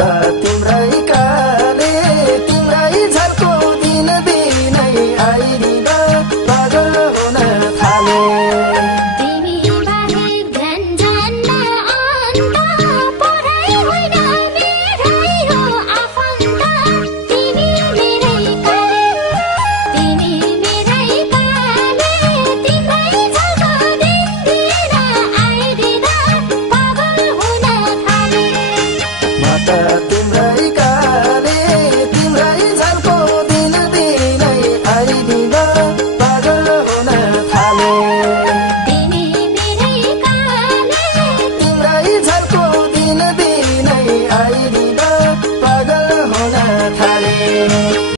त तिम्रै काले तिम्रै झर्को दिन दिनै आइदिँदा पागल हुन थाले तिम्रै काले तिम्रै झर्को दिन दिनै आइदिँदा पागल हुन थाले तिम्रै झर्को दिन दिनै आइदिँदा पागल हुन थाले